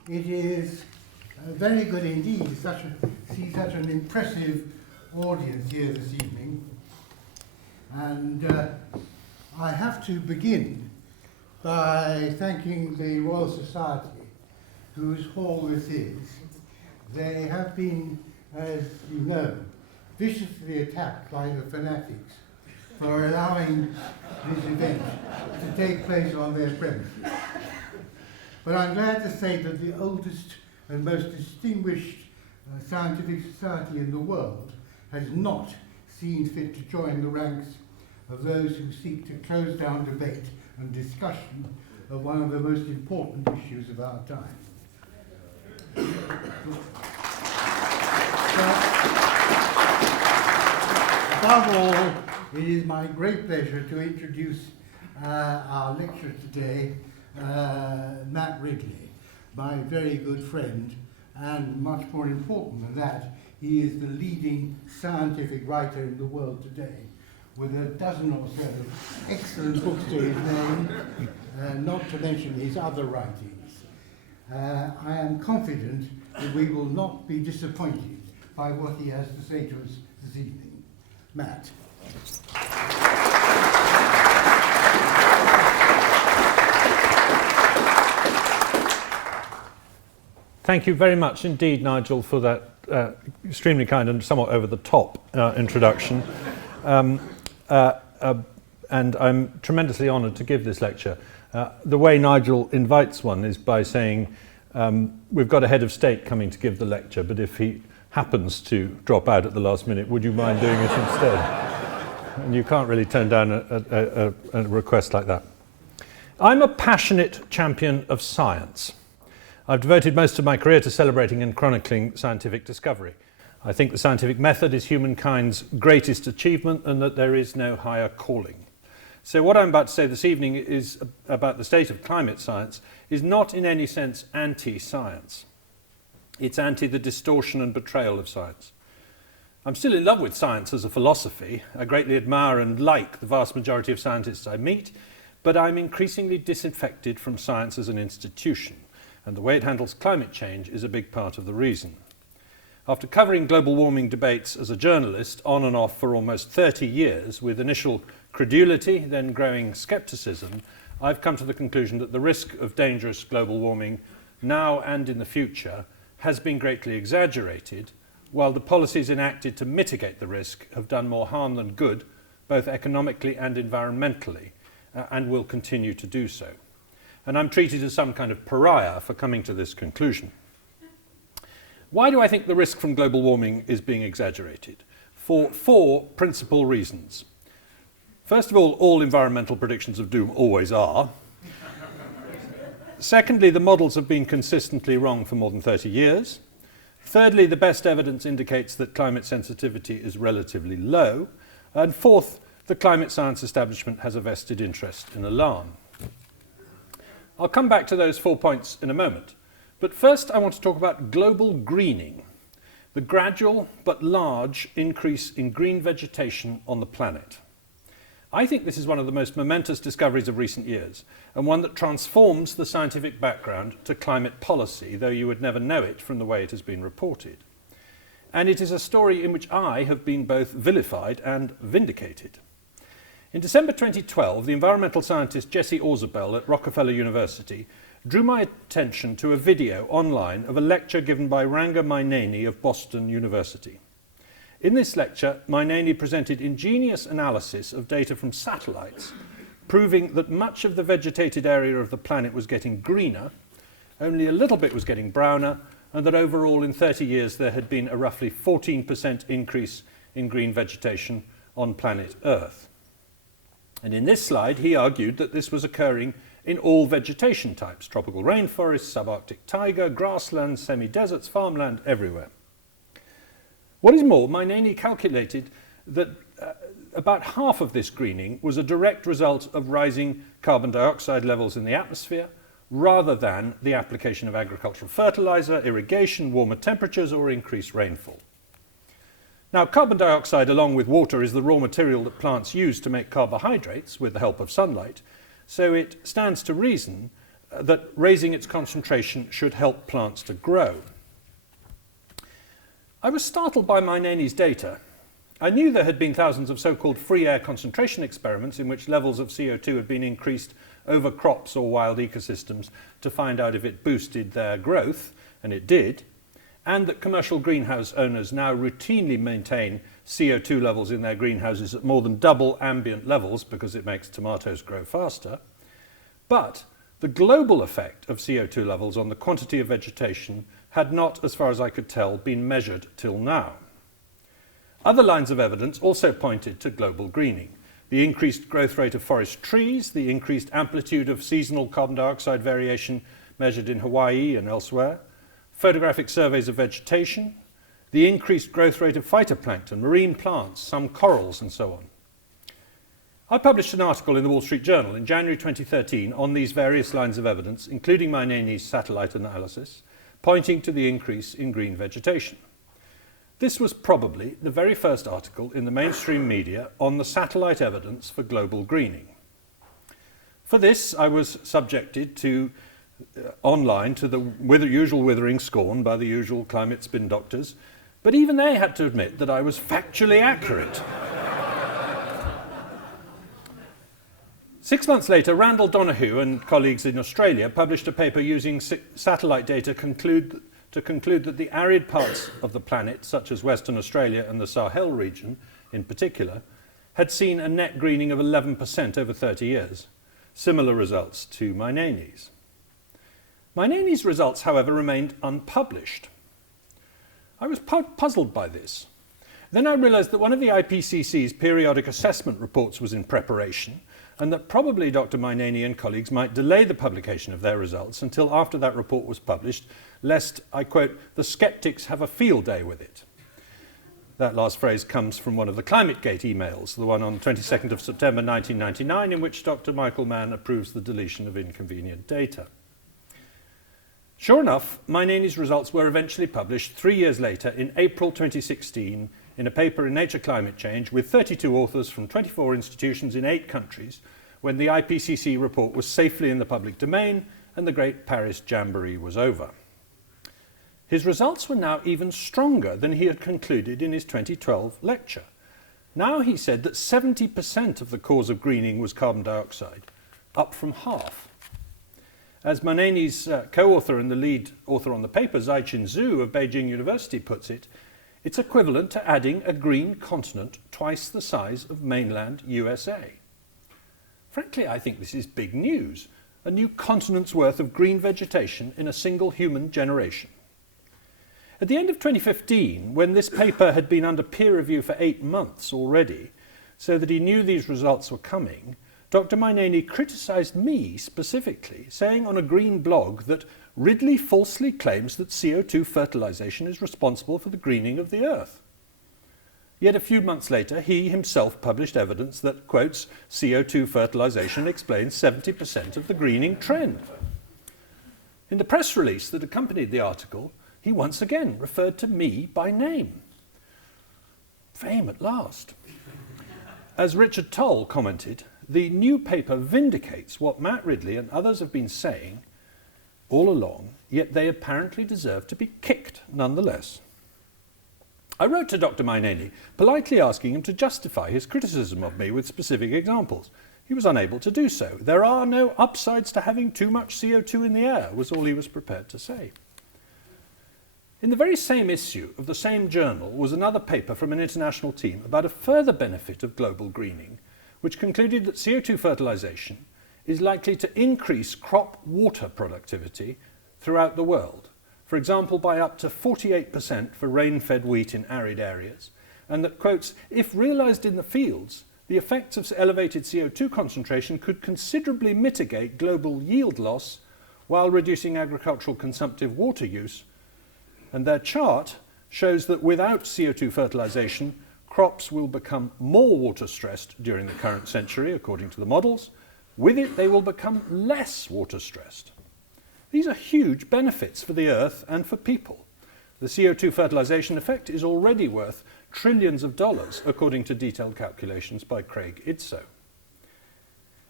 It is very good indeed to see such an impressive audience here this evening. And I have to begin by thanking the Royal Society, whose hall this is. They have been, as you know, viciously attacked by the fanatics for allowing this event to take place on their premises. But I'm glad to say that the oldest and most distinguished scientific society in the world has not seen fit to join the ranks of those who seek to close down debate and discussion of one of the most important issues of our time. Above all, it is my great pleasure to introduce our lecturer today, Matt Ridley, my very good friend, and much more important than that, he is the leading scientific writer in the world today, with a dozen or so excellent books to his name, not to mention his other writings. I am confident that we will not be disappointed by what he has to say to us this evening. Matt. Thank you very much indeed, Nigel, for that extremely kind and somewhat over-the-top introduction. And I'm tremendously honoured to give this lecture. The way Nigel invites one is by saying, we've got a head of state coming to give the lecture, but if he happens to drop out at the last minute, would you mind doing it instead? And you can't really turn down a request like that. I'm a passionate champion of science. I've devoted most of my career to celebrating and chronicling scientific discovery. I think the scientific method is humankind's greatest achievement and that there is no higher calling. So what I'm about to say this evening is about the state of climate science is not in any sense anti-science. It's anti the distortion and betrayal of science. I'm still in love with science as a philosophy. I greatly admire and like the vast majority of scientists I meet, but I'm increasingly disaffected from science as an institution, and the way it handles climate change is a big part of the reason. After covering global warming debates as a journalist on and off for almost 30 years, with initial credulity, then growing scepticism, I've come to the conclusion that the risk of dangerous global warming now and in the future has been greatly exaggerated, while the policies enacted to mitigate the risk have done more harm than good, both economically and environmentally, and will continue to do so. And I'm treated as some kind of pariah for coming to this conclusion. Why do I think the risk from global warming is being exaggerated? For four principal reasons. First of all environmental predictions of doom always are. Secondly, the models have been consistently wrong for more than 30 years. Thirdly, the best evidence indicates that climate sensitivity is relatively low. And fourth, the climate science establishment has a vested interest in alarm. I'll come back to those 4 points in a moment. But first I want to talk about global greening, the gradual but large increase in green vegetation on the planet. I think this is one of the most momentous discoveries of recent years, and one that transforms the scientific background to climate policy, though you would never know it from the way it has been reported. And it is a story in which I have been both vilified and vindicated. In December 2012, the environmental scientist Jesse Orzabel at Rockefeller University drew my attention to a video online of a lecture given by Ranga Maineni of Boston University. In this lecture, Maineni presented ingenious analysis of data from satellites, proving that much of the vegetated area of the planet was getting greener, only a little bit was getting browner, and that overall in 30 years there had been a roughly 14% increase in green vegetation on planet Earth. And in this slide, he argued that this was occurring in all vegetation types: tropical rainforests, subarctic taiga, grasslands, semi-deserts, farmland, everywhere. What is more, Maineni calculated that about half of this greening was a direct result of rising carbon dioxide levels in the atmosphere, rather than the application of agricultural fertilizer, irrigation, warmer temperatures, or increased rainfall. Now, carbon dioxide, along with water, is the raw material that plants use to make carbohydrates with the help of sunlight, so it stands to reason that raising its concentration should help plants to grow. I was startled by Mainani's data. I knew there had been thousands of so-called free air concentration experiments in which levels of CO2 had been increased over crops or wild ecosystems to find out if it boosted their growth, and it did, and that commercial greenhouse owners now routinely maintain CO2 levels in their greenhouses at more than double ambient levels because it makes tomatoes grow faster. But the global effect of CO2 levels on the quantity of vegetation had not, as far as I could tell, been measured till now. Other lines of evidence also pointed to global greening. The increased growth rate of forest trees, the increased amplitude of seasonal carbon dioxide variation measured in Hawaii and elsewhere, photographic surveys of vegetation, the increased growth rate of phytoplankton, marine plants, some corals and so on. I published an article in the Wall Street Journal in January 2013 on these various lines of evidence, including Mainani's satellite analysis, pointing to the increase in green vegetation. This was probably the very first article in the mainstream media on the satellite evidence for global greening. For this, I was subjected to online to the usual withering scorn by the usual climate spin doctors, but even they had to admit that I was factually accurate. 6 months later, Randall Donoghue and colleagues in Australia published a paper using satellite data to conclude that the arid parts of the planet, such as Western Australia and the Sahel region in particular, had seen a net greening of 11% over 30 years, similar results to Mainani's. Mainani's results, however, remained unpublished. I was puzzled by this. Then I realised that one of the IPCC's periodic assessment reports was in preparation, and that probably Dr. Mainani and colleagues might delay the publication of their results until after that report was published, lest, I quote, "the sceptics have a field day with it." That last phrase comes from one of the ClimateGate emails, the one on 22nd of September 1999, in which Dr. Michael Mann approves the deletion of inconvenient data. Sure enough, Mainani's results were eventually published 3 years later in April 2016 in a paper in Nature Climate Change with 32 authors from 24 institutions in 8 countries, when the IPCC report was safely in the public domain and the Great Paris Jamboree was over. His results were now even stronger than he had concluded in his 2012 lecture. Now he said that 70% of the cause of greening was carbon dioxide, up from half. As Mainani's co-author and the lead author on the paper, Zhaixin Zhu of Beijing University, puts it, it's equivalent to adding a green continent twice the size of mainland USA. Frankly, I think this is big news, a new continent's worth of green vegetation in a single human generation. At the end of 2015, when this paper had been under peer review for 8 months already, so that he knew these results were coming, Dr. Mainani criticised me specifically, saying on a green blog that Ridley falsely claims that CO2 fertilisation is responsible for the greening of the earth. Yet a few months later, he himself published evidence that, quotes, CO2 fertilisation explains 70% of the greening trend. In the press release that accompanied the article, he once again referred to me by name. Fame at last. As Richard Toll commented, the new paper vindicates what Matt Ridley and others have been saying all along, yet they apparently deserve to be kicked nonetheless. I wrote to Dr. Mainani, politely asking him to justify his criticism of me with specific examples. He was unable to do so. There are no upsides to having too much CO2 in the air, was all he was prepared to say. In the very same issue of the same journal was another paper from an international team about a further benefit of global greening, which concluded that CO2 fertilisation is likely to increase crop water productivity throughout the world, for example by up to 48% for rain-fed wheat in arid areas, and that, quotes, if realised in the fields, the effects of elevated CO2 concentration could considerably mitigate global yield loss while reducing agricultural consumptive water use, and their chart shows that without CO2 fertilisation, crops will become more water-stressed during the current century, according to the models. With it, they will become less water-stressed. These are huge benefits for the earth and for people. The CO2 fertilisation effect is already worth trillions of dollars, according to detailed calculations by Craig Idso.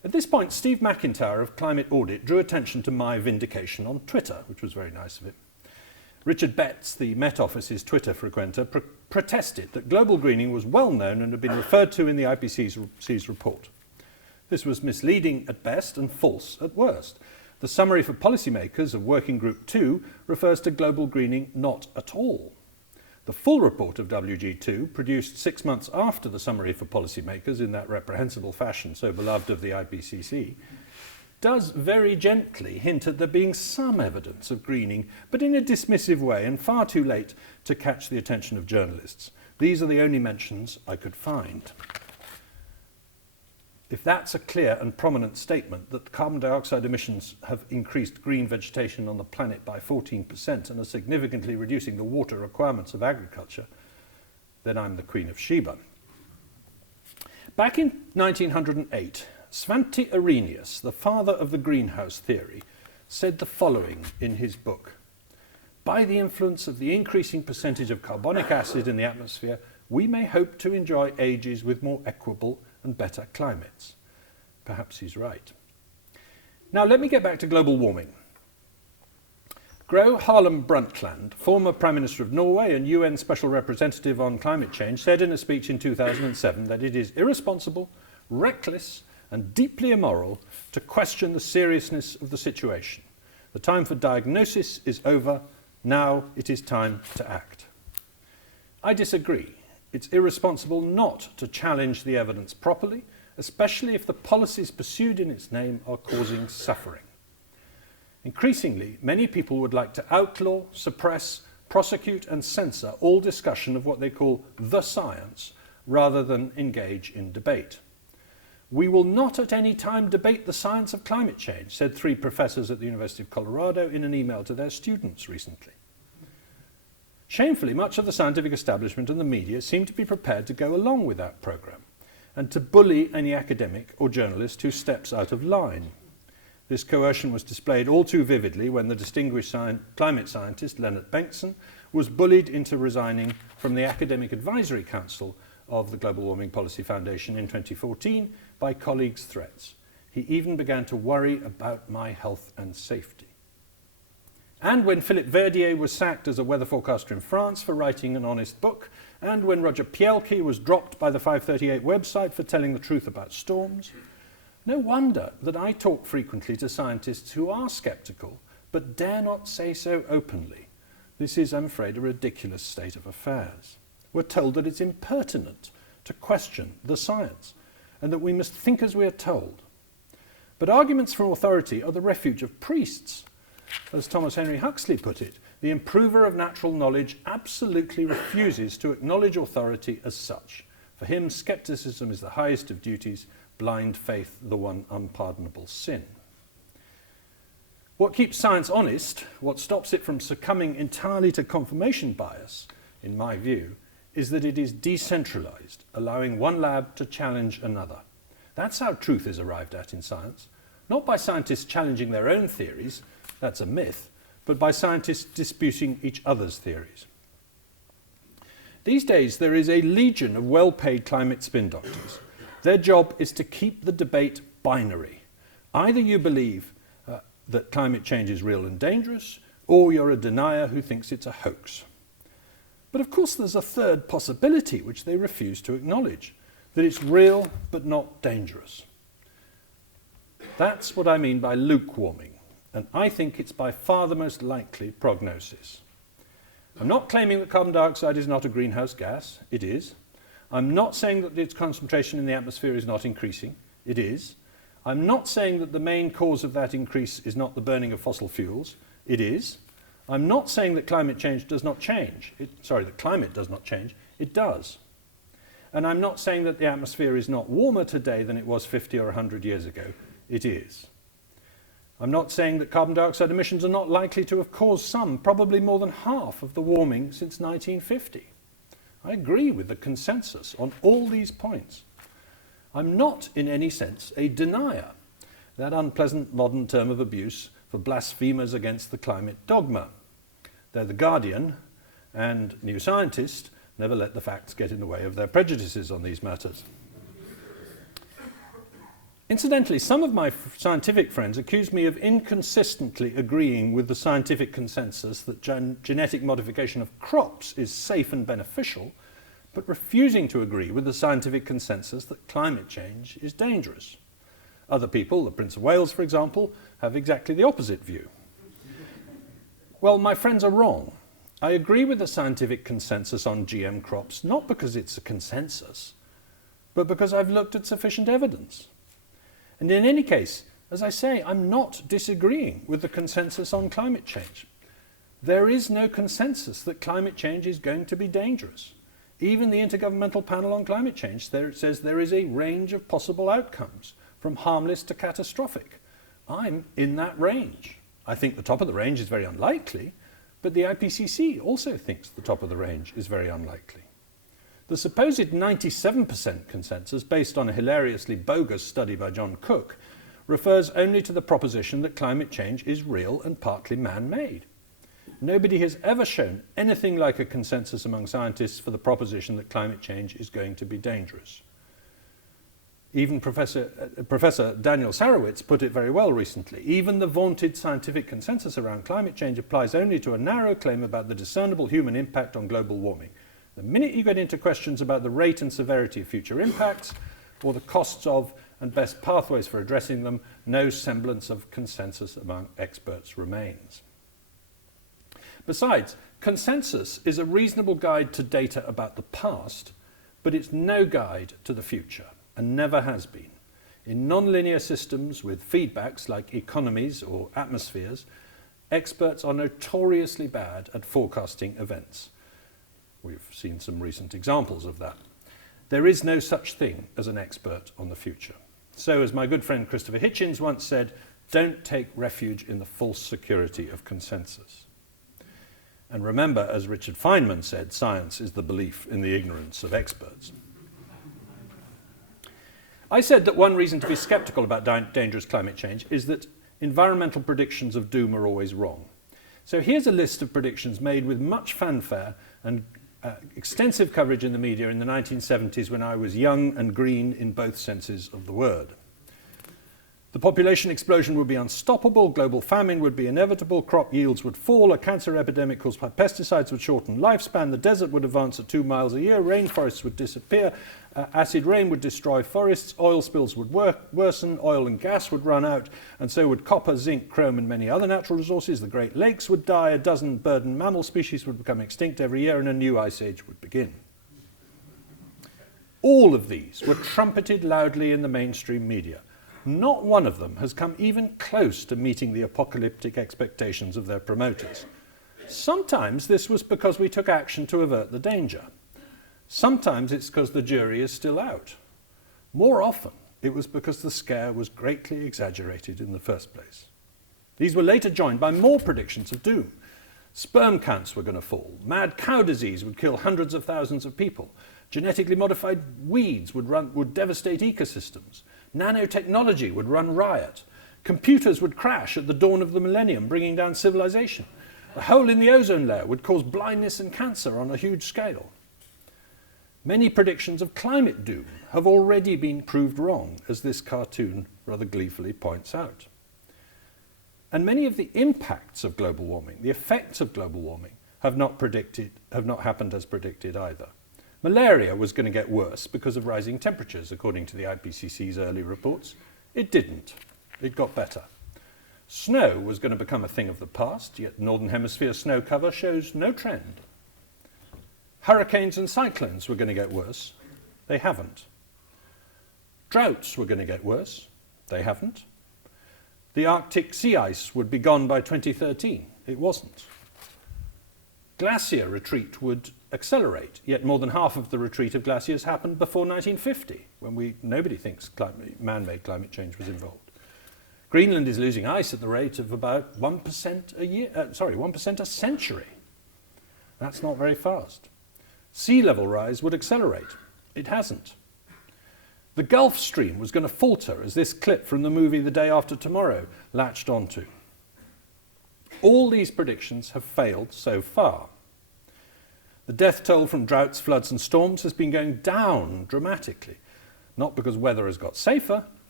At this point, Steve McIntyre of Climate Audit drew attention to my vindication on Twitter, which was very nice of him. Richard Betts, the Met Office's Twitter frequenter, protested that global greening was well known and had been referred to in the IPCC's report. This was misleading at best and false at worst. The summary for policymakers of Working Group 2 refers to global greening not at all. The full report of WG2, produced 6 months after the summary for policymakers in that reprehensible fashion so beloved of the IPCC, does very gently hint at there being some evidence of greening, but in a dismissive way and far too late to catch the attention of journalists. These are the only mentions I could find. If that's a clear and prominent statement that carbon dioxide emissions have increased green vegetation on the planet by 14% and are significantly reducing the water requirements of agriculture, then I'm the Queen of Sheba. Back in 1908, Svante Arrhenius, the father of the greenhouse theory, said the following in his book: "By the influence of the increasing percentage of carbonic acid in the atmosphere, we may hope to enjoy ages with more equable and better climates." Perhaps he's right. Now let me get back to global warming. Gro Harlem Brundtland, former Prime Minister of Norway and UN Special Representative on Climate Change, said in a speech in 2007 that it is irresponsible, reckless and deeply immoral to question the seriousness of the situation. The time for diagnosis is over. Now it is time to act. I disagree. It's irresponsible not to challenge the evidence properly, especially if the policies pursued in its name are causing suffering. Increasingly, many people would like to outlaw, suppress, prosecute and censor all discussion of what they call the science, rather than engage in debate. "We will not at any time debate the science of climate change," said 3 professors at the University of Colorado in an email to their students recently. Shamefully, much of the scientific establishment and the media seem to be prepared to go along with that programme and to bully any academic or journalist who steps out of line. This coercion was displayed all too vividly when the distinguished climate scientist Leonard Bengtson was bullied into resigning from the Academic Advisory Council of the Global Warming Policy Foundation in 2014 by colleagues' threats. He even began to worry about my health and safety. And when Philippe Verdier was sacked as a weather forecaster in France for writing an honest book, and when Roger Pielke was dropped by the 538 website for telling the truth about storms, no wonder that I talk frequently to scientists who are sceptical, but dare not say so openly. This is, I'm afraid, a ridiculous state of affairs. We're told that it's impertinent to question the science, and that we must think as we are told. But arguments from authority are the refuge of priests. As Thomas Henry Huxley put it, the improver of natural knowledge absolutely refuses to acknowledge authority as such. For him, scepticism is the highest of duties, blind faith the one unpardonable sin. What keeps science honest, what stops it from succumbing entirely to confirmation bias, in my view, is that it is decentralized, allowing one lab to challenge another. That's how truth is arrived at in science, not by scientists challenging their own theories, that's a myth, but by scientists disputing each other's theories. These days, there is a legion of well-paid climate spin doctors. Their job is to keep the debate binary. Either you believe that climate change is real and dangerous, or you're a denier who thinks it's a hoax. But of course there's a third possibility which they refuse to acknowledge, that it's real but not dangerous. That's what I mean by lukewarming, and I think it's by far the most likely prognosis. I'm not claiming that carbon dioxide is not a greenhouse gas. It is. I'm not saying that its concentration in the atmosphere is not increasing. It is. I'm not saying that the main cause of that increase is not the burning of fossil fuels. It is. I'm not saying that climate change does not change. That climate does not change. It does. And I'm not saying that the atmosphere is not warmer today than it was 50 or 100 years ago. It is. I'm not saying that carbon dioxide emissions are not likely to have caused some, probably more than half of the warming since 1950. I agree with the consensus on all these points. I'm not in any sense a denier, that unpleasant modern term of abuse for blasphemers against the climate dogma. They're the Guardian, and New Scientist never let the facts get in the way of their prejudices on these matters. Incidentally, some of my scientific friends accuse me of inconsistently agreeing with the scientific consensus that genetic modification of crops is safe and beneficial, but refusing to agree with the scientific consensus that climate change is dangerous. Other people, the Prince of Wales, for example, have exactly the opposite view. Well, my friends are wrong. I agree with the scientific consensus on GM crops, not because it's a consensus, but because I've looked at sufficient evidence. And in any case, as I say, I'm not disagreeing with the consensus on climate change. There is no consensus that climate change is going to be dangerous. Even the Intergovernmental Panel on Climate Change says there is a range of possible outcomes, from harmless to catastrophic. I'm in that range. I think the top of the range is very unlikely, but the IPCC also thinks the top of the range is very unlikely. The supposed 97% consensus, based on a hilariously bogus study by John Cook, refers only to the proposition that climate change is real and partly man-made. Nobody has ever shown anything like a consensus among scientists for the proposition that climate change is going to be dangerous. Even Professor Daniel Sarowitz put it very well recently. Even the vaunted scientific consensus around climate change applies only to a narrow claim about the discernible human impact on global warming. The minute you get into questions about the rate and severity of future impacts, or the costs of and best pathways for addressing them, no semblance of consensus among experts remains. Besides, consensus is a reasonable guide to data about the past, but it's no guide to the future, and never has been. In nonlinear systems with feedbacks like economies or atmospheres, experts are notoriously bad at forecasting events. We've seen some recent examples of that. There is no such thing as an expert on the future. So, as my good friend Christopher Hitchens once said, don't take refuge in the false security of consensus. And remember, as Richard Feynman said, science is the belief in the ignorance of experts. I said that one reason to be sceptical about dangerous climate change is that environmental predictions of doom are always wrong. So here's a list of predictions made with much fanfare and extensive coverage in the media in the 1970s when I was young and green in both senses of the word. The population explosion would be unstoppable, global famine would be inevitable, crop yields would fall, a cancer epidemic caused by pesticides would shorten lifespan, the desert would advance at 2 miles a year, rainforests would disappear, acid rain would destroy forests, oil spills would worsen, oil and gas would run out, and so would copper, zinc, chrome and many other natural resources. The Great Lakes would die, a dozen bird and mammal species would become extinct every year, and a new ice age would begin. All of these were trumpeted loudly in the mainstream media. Not one of them has come even close to meeting the apocalyptic expectations of their promoters. Sometimes this was because we took action to avert the danger. Sometimes it's because the jury is still out. More often, it was because the scare was greatly exaggerated in the first place. These were later joined by more predictions of doom. Sperm counts were going to fall. Mad cow disease would kill hundreds of thousands of people. Genetically modified weeds would devastate ecosystems. Nanotechnology would run riot. Computers would crash at the dawn of the millennium, bringing down civilization. A hole in the ozone layer would cause blindness and cancer on a huge scale. Many predictions of climate doom have already been proved wrong, as this cartoon rather gleefully points out. And many of the impacts of global warming, the effects of global warming, have not happened as predicted either. Malaria was going to get worse because of rising temperatures, according to the IPCC's early reports. It didn't. It got better. Snow was going to become a thing of the past, yet Northern Hemisphere snow cover shows no trend. Hurricanes and cyclones were going to get worse. They haven't. Droughts were going to get worse. They haven't. The Arctic sea ice would be gone by 2013. It wasn't. Glacier retreat would accelerate, yet more than half of the retreat of glaciers happened before 1950, when nobody thinks man-made climate change was involved. Greenland is losing ice at the rate of about 1% a year, 1% a century. That's not very fast. Sea level rise would accelerate. It hasn't. The Gulf Stream was going to falter, as this clip from the movie The Day After Tomorrow latched onto. All these predictions have failed so far. The death toll from droughts, floods and storms has been going down dramatically, not because weather has got safer,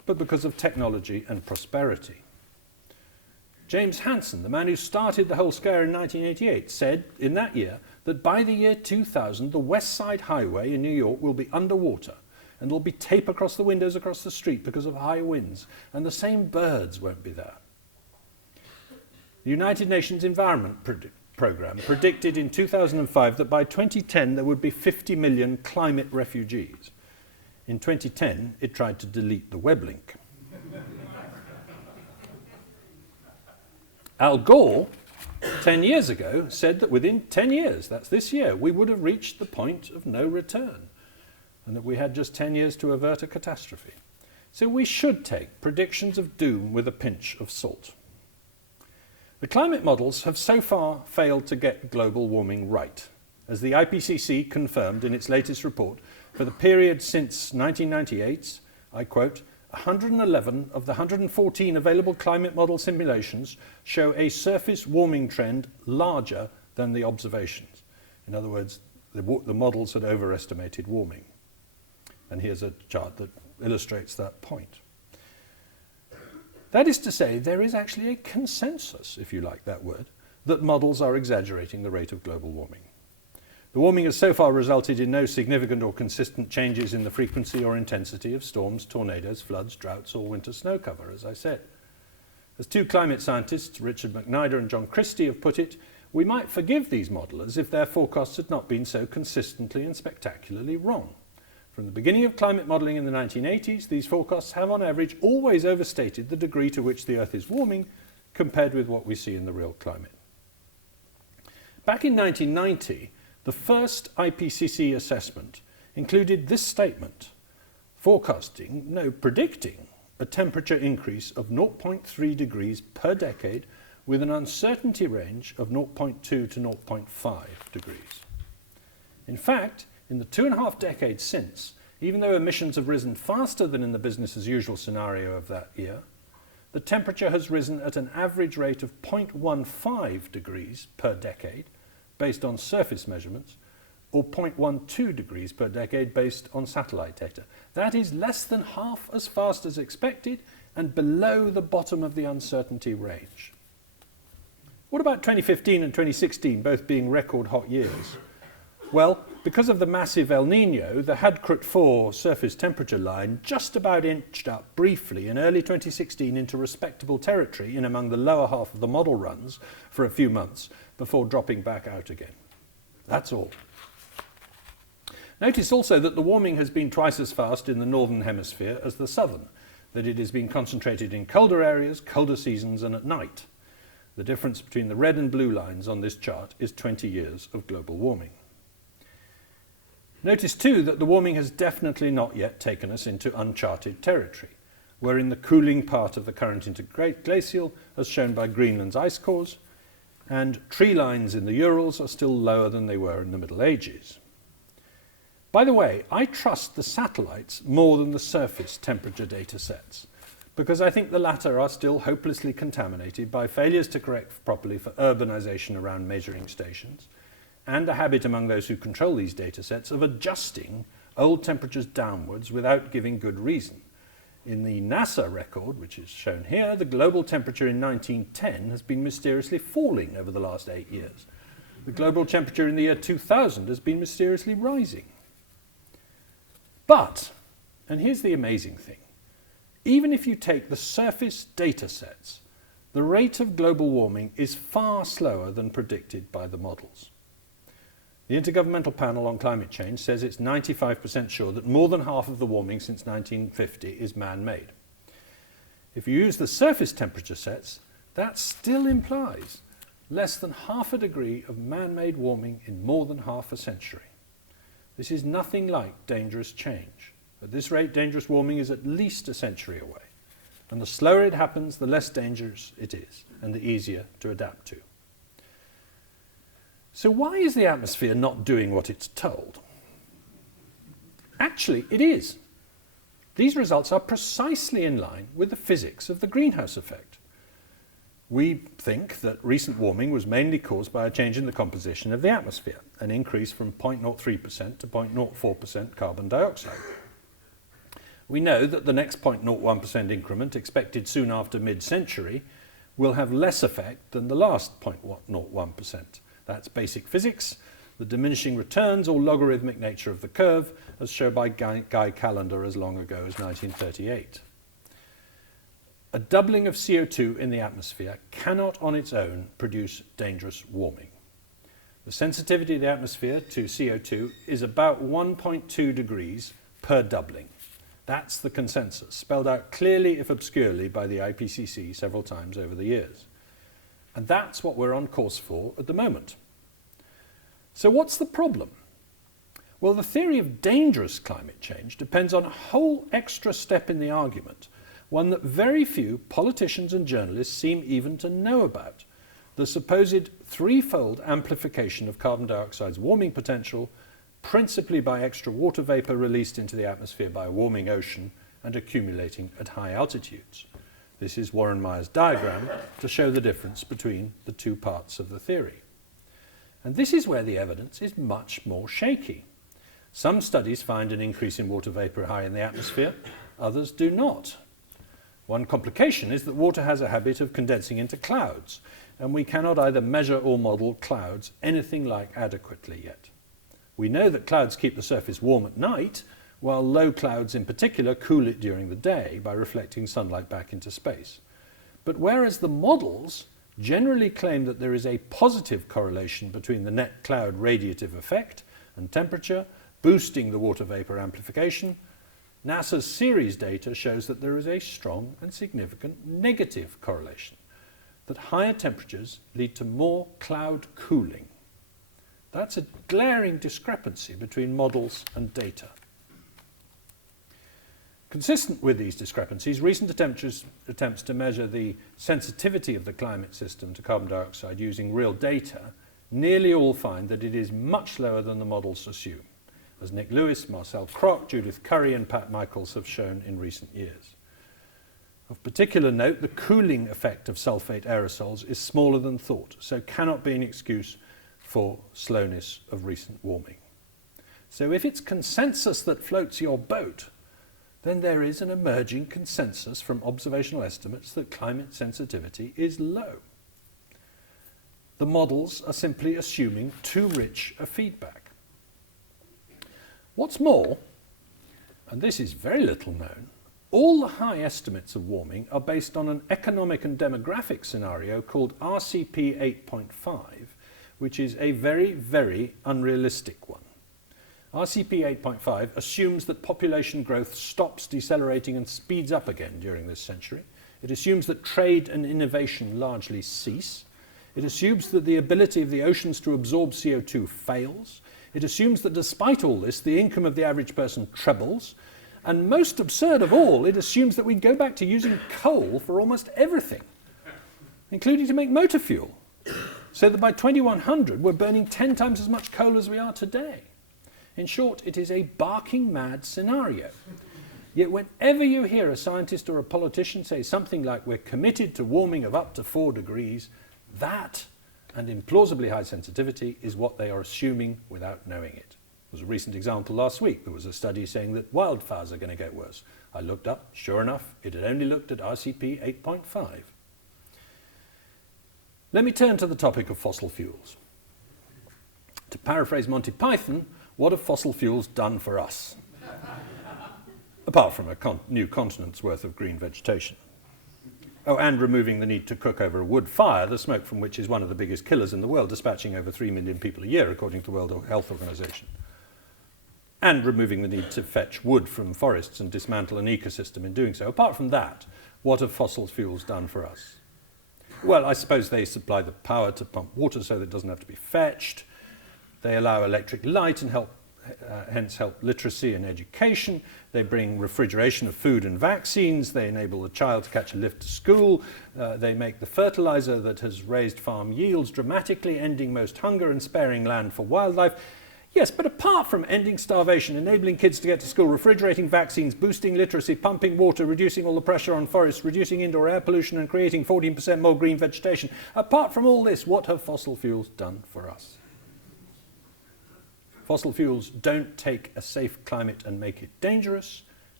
but because of technology and prosperity. James Hansen, the man who started the whole scare in 1988, said in that year that by the year 2000, the West Side Highway in New York will be underwater, and there'll be tape across the windows across the street because of high winds, and the same birds won't be there. The United Nations Environment Programme predicted in 2005 that by 2010 there would be 50 million climate refugees. In 2010, it tried to delete the web link. Al Gore, 10 years ago, said that within 10 years, that's this year, we would have reached the point of no return, and that we had just 10 years to avert a catastrophe. So we should take predictions of doom with a pinch of salt. The climate models have so far failed to get global warming right, as the IPCC confirmed in its latest report for the period since 1998, I quote, 111 of the 114 available climate model simulations show a surface warming trend larger than the observations. In other words, the models had overestimated warming. And here's a chart that illustrates that point. That is to say, there is actually a consensus, if you like that word, that models are exaggerating the rate of global warming. The warming has so far resulted in no significant or consistent changes in the frequency or intensity of storms, tornadoes, floods, droughts, or winter snow cover, as I said. As two climate scientists, Richard McNider and John Christie, have put it, we might forgive these modelers if their forecasts had not been so consistently and spectacularly wrong. From the beginning of climate modelling in the 1980s, these forecasts have on average always overstated the degree to which the Earth is warming compared with what we see in the real climate. Back in 1990, the first IPCC assessment included this statement, predicting a temperature increase of 0.3 degrees per decade with an uncertainty range of 0.2 to 0.5 degrees. In fact, in the 2.5 decades since, even though emissions have risen faster than in the business as usual scenario of that year, the temperature has risen at an average rate of 0.15 degrees per decade based on surface measurements, or 0.12 degrees per decade based on satellite data. That is less than half as fast as expected and below the bottom of the uncertainty range. What about 2015 and 2016, both being record hot years? Well, because of the massive El Niño, the Hadkrut 4 surface temperature line just about inched up briefly in early 2016 into respectable territory in among the lower half of the model runs for a few months before dropping back out again. That's all. Notice also that the warming has been twice as fast in the northern hemisphere as the southern, that it has been concentrated in colder areas, colder seasons and at night. The difference between the red and blue lines on this chart is 20 years of global warming. Notice too that the warming has definitely not yet taken us into uncharted territory. We're in the cooling part of the current interglacial, as shown by Greenland's ice cores, and tree lines in the Urals are still lower than they were in the Middle Ages. By the way, I trust the satellites more than the surface temperature data sets, because I think the latter are still hopelessly contaminated by failures to correct properly for urbanization around measuring stations, and a habit among those who control these data sets of adjusting old temperatures downwards without giving good reason. In the NASA record, which is shown here, the global temperature in 1910 has been mysteriously falling over the last 8 years. The global temperature in the year 2000 has been mysteriously rising. But, and here's the amazing thing, even if you take the surface data sets, the rate of global warming is far slower than predicted by the models. The Intergovernmental Panel on Climate Change says it's 95% sure that more than half of the warming since 1950 is man-made. If you use the surface temperature sets, that still implies less than half a degree of man-made warming in more than half a century. This is nothing like dangerous change. At this rate, dangerous warming is at least a century away. And the slower it happens, the less dangerous it is, and the easier to adapt to. So why is the atmosphere not doing what it's told? Actually, it is. These results are precisely in line with the physics of the greenhouse effect. We think that recent warming was mainly caused by a change in the composition of the atmosphere, an increase from 0.03% to 0.04% carbon dioxide. We know that the next 0.01% increment expected soon after mid-century will have less effect than the last 0.01%. That's basic physics, the diminishing returns or logarithmic nature of the curve, as shown by Guy Callendar as long ago as 1938. A doubling of CO2 in the atmosphere cannot on its own produce dangerous warming. The sensitivity of the atmosphere to CO2 is about 1.2 degrees per doubling. That's the consensus, spelled out clearly if obscurely by the IPCC several times over the years. And that's what we're on course for at the moment. So what's the problem? Well, the theory of dangerous climate change depends on a whole extra step in the argument, one that very few politicians and journalists seem even to know about: the supposed threefold amplification of carbon dioxide's warming potential, principally by extra water vapour released into the atmosphere by a warming ocean and accumulating at high altitudes. This is Warren Meyer's diagram to show the difference between the two parts of the theory. And this is where the evidence is much more shaky. Some studies find an increase in water vapour high in the atmosphere, others do not. One complication is that water has a habit of condensing into clouds, and we cannot either measure or model clouds anything like adequately yet. We know that clouds keep the surface warm at night, while low clouds in particular cool it during the day by reflecting sunlight back into space. But whereas the models generally claim that there is a positive correlation between the net cloud radiative effect and temperature, boosting the water vapour amplification, NASA's series data shows that there is a strong and significant negative correlation, that higher temperatures lead to more cloud cooling. That's a glaring discrepancy between models and data. Consistent with these discrepancies, recent attempts to measure the sensitivity of the climate system to carbon dioxide using real data nearly all find that it is much lower than the models assume, as Nick Lewis, Marcel Kroc, Judith Curry and Pat Michaels have shown in recent years. Of particular note, the cooling effect of sulfate aerosols is smaller than thought, so cannot be an excuse for slowness of recent warming. So if it's consensus that floats your boat, then there is an emerging consensus from observational estimates that climate sensitivity is low. The models are simply assuming too rich a feedback. What's more, and this is very little known, all the high estimates of warming are based on an economic and demographic scenario called RCP 8.5, which is a very, very unrealistic one. RCP 8.5 assumes that population growth stops decelerating and speeds up again during this century. It assumes that trade and innovation largely cease. It assumes that the ability of the oceans to absorb CO2 fails. It assumes that despite all this, the income of the average person trebles. And most absurd of all, it assumes that we go back to using coal for almost everything, including to make motor fuel, so that by 2100 we're burning 10 times as much coal as we are today. In short, it is a barking mad scenario. Yet whenever you hear a scientist or a politician say something like we're committed to warming of up to 4 degrees, that, and implausibly high sensitivity, is what they are assuming without knowing it. There was a recent example last week. There was a study saying that wildfires are going to get worse. I looked up, sure enough, it had only looked at RCP 8.5. Let me turn to the topic of fossil fuels. To paraphrase Monty Python, what have fossil fuels done for us? Apart from a new continent's worth of green vegetation. Oh, and removing the need to cook over a wood fire, the smoke from which is one of the biggest killers in the world, dispatching over 3 million people a year, according to the World Health Organization. And removing the need to fetch wood from forests and dismantle an ecosystem in doing so. Apart from that, what have fossil fuels done for us? Well, I suppose they supply the power to pump water so that it doesn't have to be fetched. They allow electric light and hence help literacy and education. They bring refrigeration of food and vaccines. They enable the child to catch a lift to school. They make the fertilizer that has raised farm yields dramatically, ending most hunger and sparing land for wildlife. Yes, but apart from ending starvation, enabling kids to get to school, refrigerating vaccines, boosting literacy, pumping water, reducing all the pressure on forests, reducing indoor air pollution and creating 14% more green vegetation, apart from all this, what have fossil fuels done for us? Fossil fuels don't take a safe climate and make it dangerous.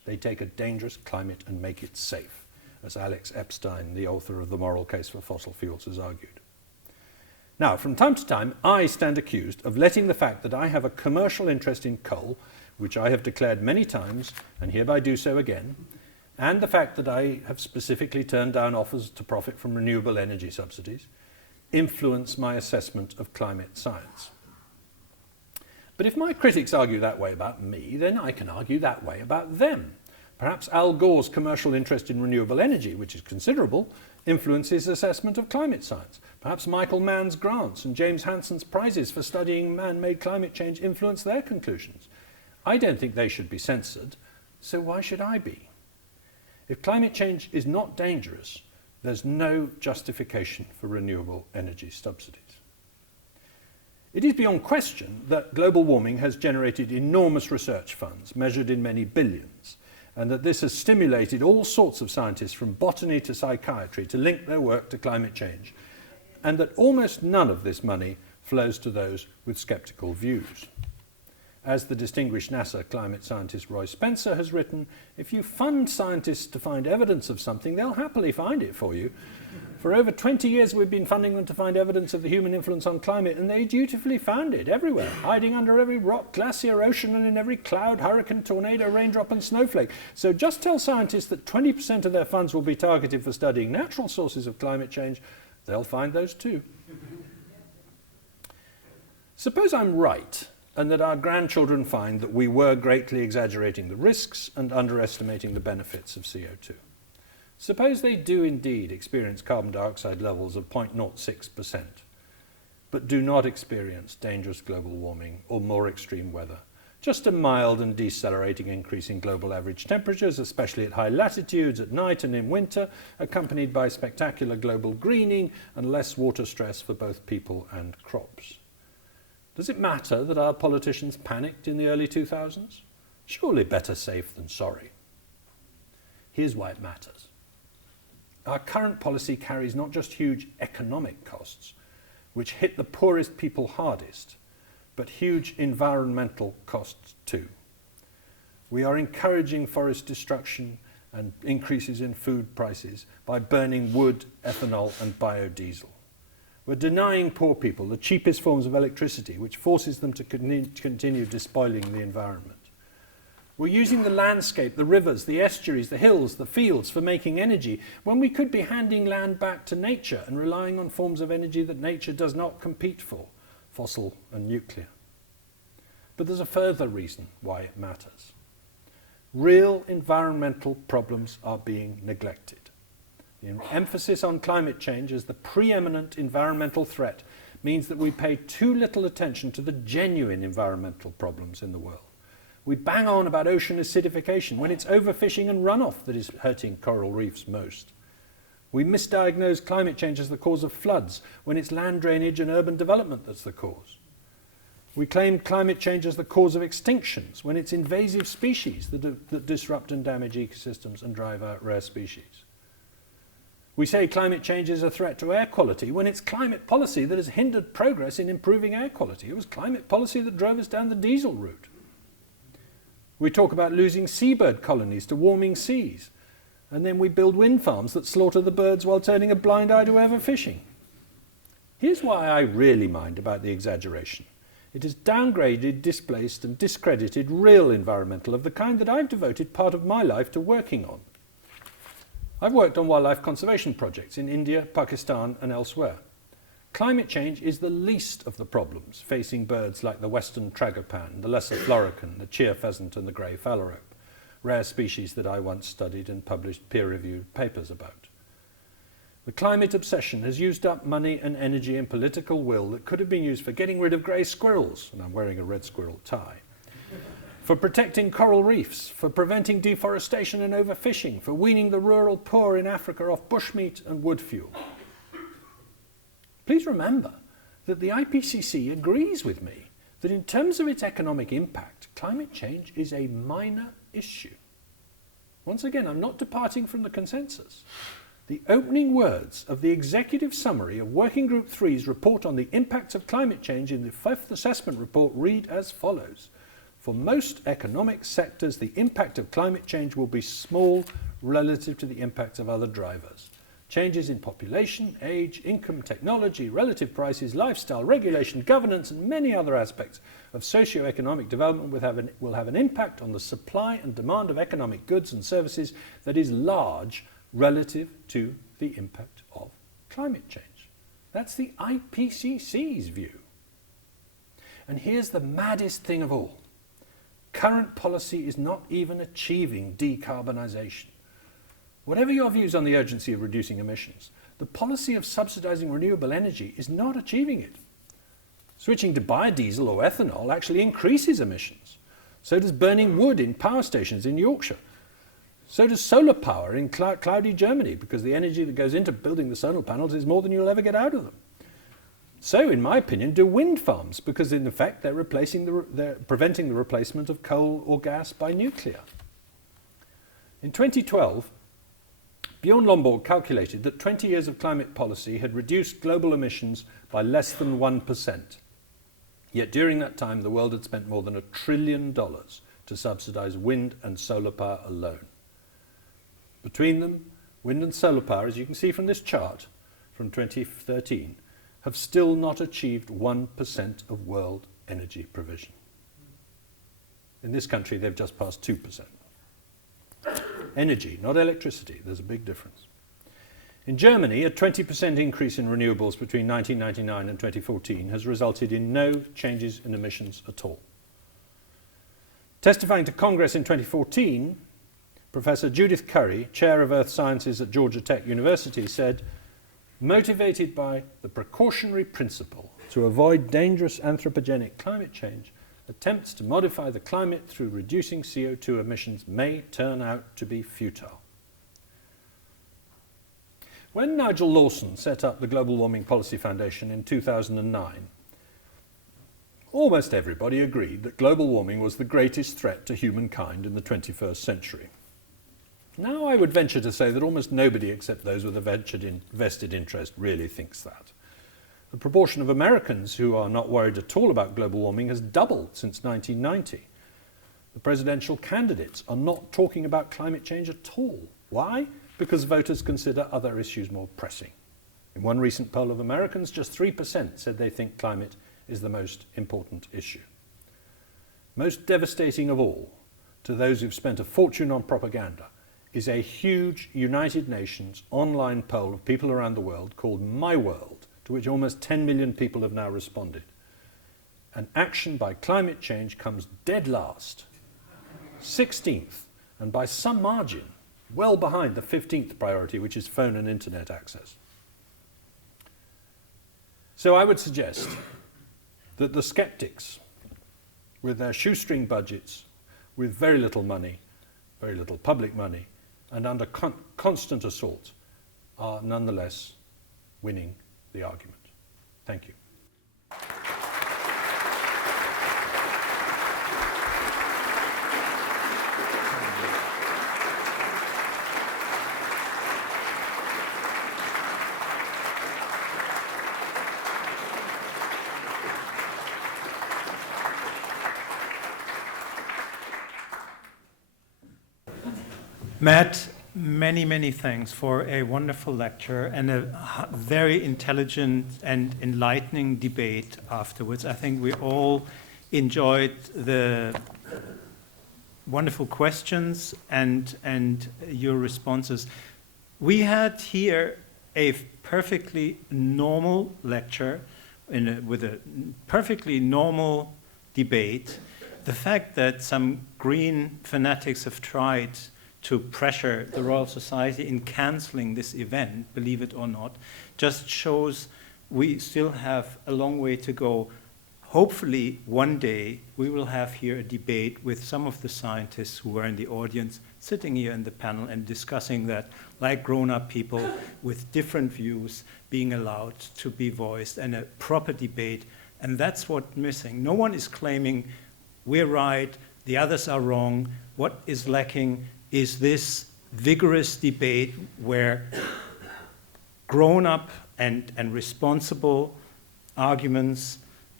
They take a dangerous climate and make it safe, as Alex Epstein, the author of The Moral Case for Fossil Fuels, has argued. Now, from time to time, I stand accused of letting the fact that I have a commercial interest in coal, which I have declared many times, and hereby do so again, and the fact that I have specifically turned down offers to profit from renewable energy subsidies, influence my assessment of climate science. But if my critics argue that way about me, then I can argue that way about them. Perhaps Al Gore's commercial interest in renewable energy, which is considerable, influences assessment of climate science. Perhaps Michael Mann's grants and James Hansen's prizes for studying man-made climate change influence their conclusions. I don't think they should be censored, so why should I be? If climate change is not dangerous, there's no justification for renewable energy subsidies. It is beyond question that global warming has generated enormous research funds, measured in many billions, and that this has stimulated all sorts of scientists from botany to psychiatry to link their work to climate change, and that almost none of this money flows to those with sceptical views. As the distinguished NASA climate scientist Roy Spencer has written, if you fund scientists to find evidence of something, they'll happily find it for you. For over 20 years we've been funding them to find evidence of the human influence on climate, and they dutifully found it everywhere, hiding under every rock, glacier, ocean, and in every cloud, hurricane, tornado, raindrop, and snowflake. So just tell scientists that 20% of their funds will be targeted for studying natural sources of climate change. They'll find those too. Suppose I'm right, and that our grandchildren find that we were greatly exaggerating the risks and underestimating the benefits of CO2. Suppose they do indeed experience carbon dioxide levels of 0.06%, but do not experience dangerous global warming or more extreme weather, just a mild and decelerating increase in global average temperatures, especially at high latitudes at night and in winter, accompanied by spectacular global greening and less water stress for both people and crops. Does it matter that our politicians panicked in the early 2000s? Surely better safe than sorry. Here's why it matters. Our current policy carries not just huge economic costs, which hit the poorest people hardest, but huge environmental costs too. We are encouraging forest destruction and increases in food prices by burning wood, ethanol, and biodiesel. We're denying poor people the cheapest forms of electricity, which forces them to continue despoiling the environment. We're using the landscape, the rivers, the estuaries, the hills, the fields for making energy, when we could be handing land back to nature and relying on forms of energy that nature does not compete for, fossil and nuclear. But there's a further reason why it matters. Real environmental problems are being neglected. The emphasis on climate change as the preeminent environmental threat means that we pay too little attention to the genuine environmental problems in the world. We bang on about ocean acidification when it's overfishing and runoff that is hurting coral reefs most. We misdiagnose climate change as the cause of floods when it's land drainage and urban development that's the cause. We claim climate change as the cause of extinctions when it's invasive species that disrupt and damage ecosystems and drive out rare species. We say climate change is a threat to air quality when it's climate policy that has hindered progress in improving air quality. It was climate policy that drove us down the diesel route. We talk about losing seabird colonies to warming seas, and then we build wind farms that slaughter the birds while turning a blind eye to overfishing. Here's why I really mind about the exaggeration. It has downgraded, displaced, and discredited real environmental of the kind that I've devoted part of my life to working on. I've worked on wildlife conservation projects in India, Pakistan, and elsewhere. Climate change is the least of the problems facing birds like the western tragopan, the lesser florican, the cheer pheasant, and the grey phalarope, rare species that I once studied and published peer-reviewed papers about. The climate obsession has used up money and energy and political will that could have been used for getting rid of grey squirrels, and I'm wearing a red squirrel tie, for protecting coral reefs, for preventing deforestation and overfishing, for weaning the rural poor in Africa off bushmeat and wood fuel. Please remember that the IPCC agrees with me that in terms of its economic impact, climate change is a minor issue. Once again, I'm not departing from the consensus. The opening words of the executive summary of Working Group 3's report on the impacts of climate change in the 5th assessment report read as follows. For most economic sectors, the impact of climate change will be small relative to the impacts of other drivers. Changes in population, age, income, technology, relative prices, lifestyle, regulation, governance, and many other aspects of socio-economic development will have an impact on the supply and demand of economic goods and services that is large relative to the impact of climate change. That's the IPCC's view. And here's the maddest thing of all. Current policy is not even achieving decarbonisation. Whatever your views on the urgency of reducing emissions, the policy of subsidising renewable energy is not achieving it. Switching to biodiesel or ethanol actually increases emissions. So does burning wood in power stations in Yorkshire. So does solar power in cloudy Germany, because the energy that goes into building the solar panels is more than you'll ever get out of them. So, in my opinion, do wind farms, because in effect they're preventing the replacement of coal or gas by nuclear. In 2012, Bjorn Lomborg calculated that 20 years of climate policy had reduced global emissions by less than 1%. Yet during that time, the world had spent more than $1 trillion to subsidise wind and solar power alone. Between them, wind and solar power, as you can see from this chart from 2013, have still not achieved 1% of world energy provision. In this country, they've just passed 2%. Energy, not electricity, there's a big difference. In Germany, a 20% increase in renewables between 1999 and 2014 has resulted in no changes in emissions at all. Testifying to Congress in 2014, Professor Judith Curry, Chair of Earth Sciences at Georgia Tech University, said, "Motivated by the precautionary principle to avoid dangerous anthropogenic climate change, attempts to modify the climate through reducing CO2 emissions may turn out to be futile." When Nigel Lawson set up the Global Warming Policy Foundation in 2009, almost everybody agreed that global warming was the greatest threat to humankind in the 21st century. Now I would venture to say that almost nobody except those with a vested interest really thinks that. The proportion of Americans who are not worried at all about global warming has doubled since 1990. The presidential candidates are not talking about climate change at all. Why? Because voters consider other issues more pressing. In one recent poll of Americans, just 3% said they think climate is the most important issue. Most devastating of all, to those who've spent a fortune on propaganda, is a huge United Nations online poll of people around the world called My World, to which almost 10 million people have now responded. And action by climate change comes dead last, 16th, and by some margin, well behind the 15th priority, which is phone and internet access. So I would suggest that the skeptics, with their shoestring budgets, with very little money, very little public money, and under constant assault, are nonetheless winning the argument. Thank you. Matt, many thanks for a wonderful lecture and a very intelligent and enlightening debate afterwards. I think we all enjoyed the wonderful questions and your responses. We had here a perfectly normal lecture with a perfectly normal debate. The fact that some green fanatics have tried to pressure the Royal Society in cancelling this event, believe it or not, just shows we still have a long way to go. Hopefully, one day, we will have here a debate with some of the scientists who were in the audience, sitting here in the panel and discussing that, like grown-up people with different views being allowed to be voiced, and a proper debate. And that's what's missing. No one is claiming we're right, the others are wrong. What is lacking is this vigorous debate where grown-up and responsible arguments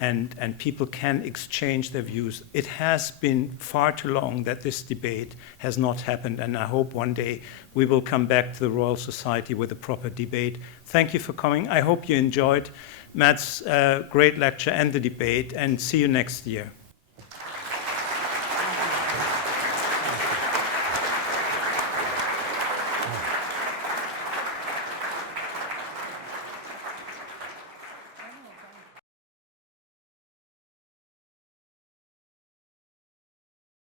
and people can exchange their views. It has been far too long that this debate has not happened, and I hope one day we will come back to the Royal Society with a proper debate. Thank you for coming. I hope you enjoyed Matt's great lecture and the debate, and see you next year.